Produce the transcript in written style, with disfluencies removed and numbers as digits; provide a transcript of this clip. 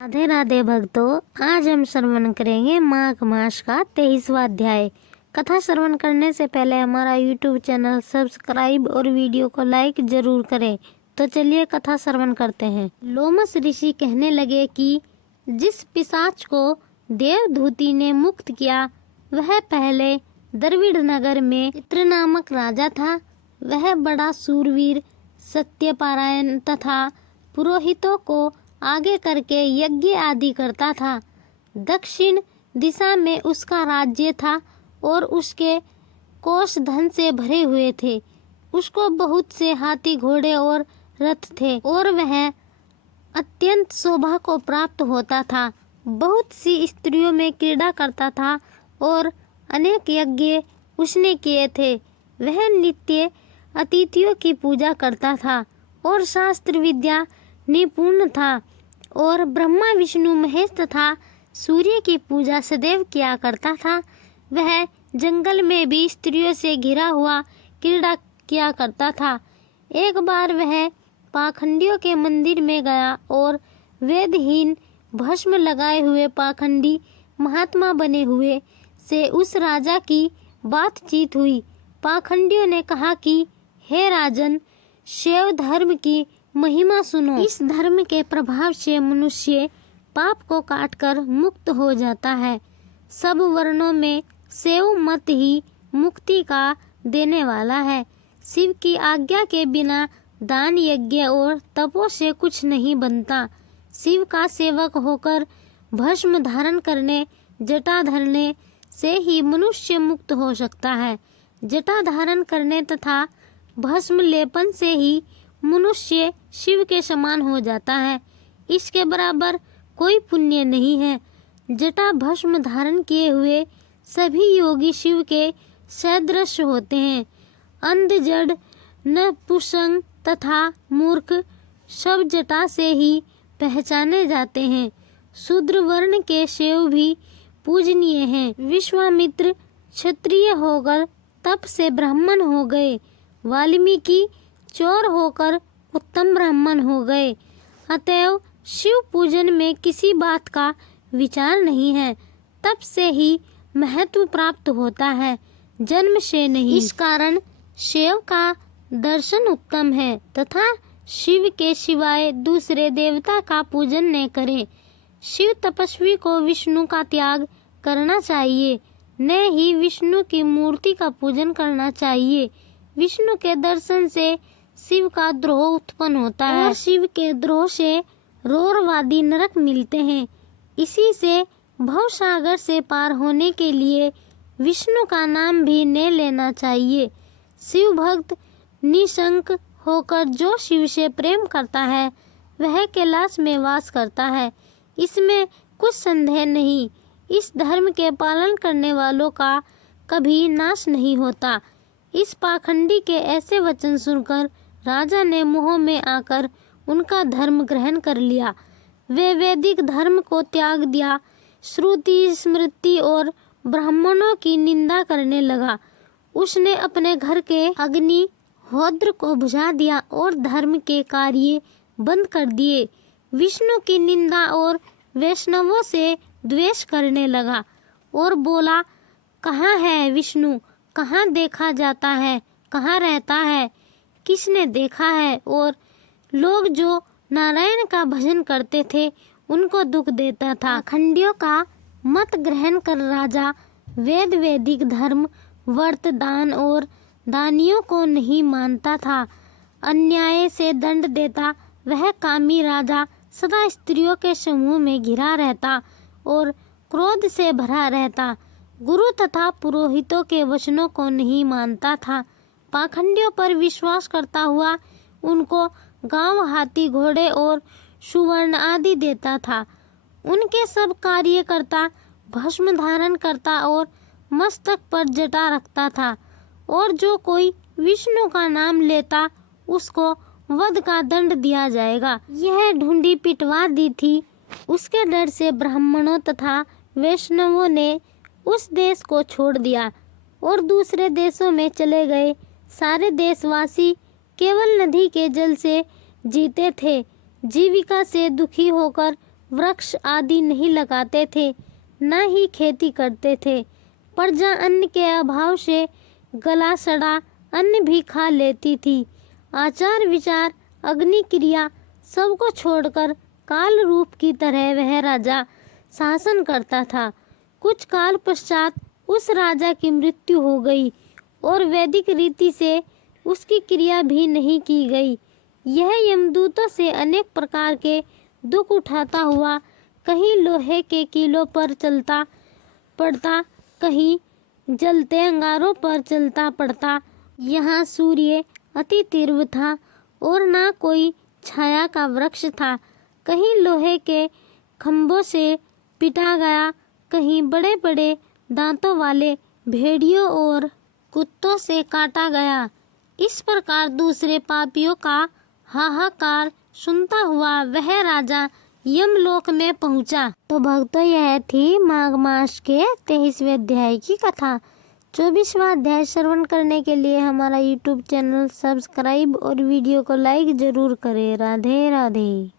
राधे राधे भक्तों, आज हम श्रवण करेंगे माघ मास का 23वां अध्याय। कथा श्रवण करने से पहले हमारा YouTube चैनल सब्सक्राइब और वीडियो को लाइक जरूर करें। तो चलिए कथा श्रवण करते हैं। लोमस ऋषि कहने लगे कि जिस पिशाच को देवधूति ने मुक्त किया वह पहले द्रविड़ नगर में चित्र नामक राजा था। वह बड़ा सूरवीर, सत्यपारायण तथा पुरोहितों को आगे करके यज्ञ आदि करता था। दक्षिण दिशा में उसका राज्य था और उसके कोष धन से भरे हुए थे। उसको बहुत से हाथी, घोड़े और रथ थे और वह अत्यंत शोभा को प्राप्त होता था। बहुत सी स्त्रियों में क्रीड़ा करता था और अनेक यज्ञ उसने किए थे। वह नित्य अतिथियों की पूजा करता था और शास्त्र विद्या निपुण था और ब्रह्मा, विष्णु, महेश तथा सूर्य की पूजा सदैव किया करता था। वह जंगल में भी स्त्रियों से घिरा हुआ क्रीड़ा किया करता था। एक बार वह पाखंडियों के मंदिर में गया और वेदहीन, भस्म लगाए हुए पाखंडी महात्मा बने हुए से उस राजा की बातचीत हुई। पाखंडियों ने कहा कि हे राजन, शैव धर्म की महिमा सुनो। इस धर्म के प्रभाव से मनुष्य पाप को काटकर मुक्त हो जाता है। सब वर्णों में शैव मत ही मुक्ति का देने वाला है। शिव की आज्ञा के बिना दान, यज्ञ और तपों से कुछ नहीं बनता। शिव का सेवक होकर भस्म धारण करने, जटा धरने से ही मनुष्य मुक्त हो सकता है। जटा धारण करने तथा भस्म लेपन से ही मनुष्य शिव के समान हो जाता है। इसके बराबर कोई पुण्य नहीं है। जटा भस्म धारण किए हुए सभी योगी शिव के सदृश होते हैं। अंध, जड़, नपुंसक तथा मूर्ख सब जटा से ही पहचाने जाते हैं। शूद्र वर्ण के शैव भी पूजनीय हैं। विश्वामित्र क्षत्रिय होकर तप से ब्राह्मण हो गए। वाल्मीकि चोर होकर उत्तम ब्राह्मण हो गए। अतएव शिव पूजन में किसी बात का विचार नहीं है। तप से ही महत्व प्राप्त होता है, जन्म से नहीं। इस कारण शिव का दर्शन उत्तम है तथा शिव के सिवाय दूसरे देवता का पूजन न करें। शिव तपस्वी को विष्णु का त्याग करना चाहिए, न ही विष्णु की मूर्ति का पूजन करना चाहिए। विष्णु के दर्शन से शिव का द्रोह उत्पन्न होता है और शिव के द्रोह से रोरवादी नरक मिलते हैं। इसी से भवसागर से पार होने के लिए विष्णु का नाम भी न लेना चाहिए। शिव भक्त निशंक होकर जो शिव से प्रेम करता है वह कैलाश में वास करता है, इसमें कुछ संदेह नहीं। इस धर्म के पालन करने वालों का कभी नाश नहीं होता। इस पाखंडी के ऐसे वचन सुनकर राजा ने मोह में आकर उनका धर्म ग्रहण कर लिया। वे वैदिक धर्म को त्याग दिया, श्रुति, स्मृति और ब्राह्मणों की निंदा करने लगा। उसने अपने घर के अग्निहोत्र को बुझा दिया और धर्म के कार्य बंद कर दिए। विष्णु की निंदा और वैष्णवों से द्वेष करने लगा और बोला, कहाँ है विष्णु? कहाँ देखा जाता है? कहाँ रहता है? किसने देखा है? और लोग जो नारायण का भजन करते थे उनको दुख देता था। खंडियों का मत ग्रहण कर राजा वैदिक धर्म, व्रत, दान और दानियों को नहीं मानता था। अन्याय से दंड देता वह कामी राजा सदा स्त्रियों के समूह में घिरा रहता और क्रोध से भरा रहता। गुरु तथा पुरोहितों के वचनों को नहीं मानता था। पाखंडियों पर विश्वास करता हुआ उनको गांव, हाथी, घोड़े और सुवर्ण आदि देता था। उनके सब कार्य करता, भस्म धारण करता और मस्तक पर जटा रखता था। और जो कोई विष्णु का नाम लेता उसको वध का दंड दिया जाएगा। यह ढूंढी पिटवा दी थी। उसके डर से ब्राह्मणों तथा वैष्णवों ने उस देश को छोड़ दिया और दूसरे देशों में चले गए। सारे देशवासी केवल नदी के जल से जीते थे। जीविका से दुखी होकर वृक्ष आदि नहीं लगाते थे, न ही खेती करते थे। प्रजा अन्न के अभाव से गला सड़ा अन्न भी खा लेती थी। आचार विचार अग्नि क्रिया सबको छोड़कर काल रूप की तरह वह राजा शासन करता था। कुछ काल पश्चात उस राजा की मृत्यु हो गई और वैदिक रीति से उसकी क्रिया भी नहीं की गई। यह यमदूतों से अनेक प्रकार के दुख उठाता हुआ कहीं लोहे के कीलों पर चलता पड़ता, कहीं जलते अंगारों पर चलता पड़ता। यहाँ सूर्य अति तीव्र था और ना कोई छाया का वृक्ष था। कहीं लोहे के खंभों से पिटा गया, कहीं बड़े बड़े दांतों वाले भेड़ियों और कुत्तों से काटा गया। इस प्रकार दूसरे पापियों का हाहाकार सुनता हुआ वह राजा यमलोक में पहुंचा। तो भक्तों, यह थी माघ मास के 23वें अध्याय की कथा। 24वां अध्याय श्रवण करने के लिए हमारा YouTube चैनल सब्सक्राइब और वीडियो को लाइक जरूर करें। राधे राधे।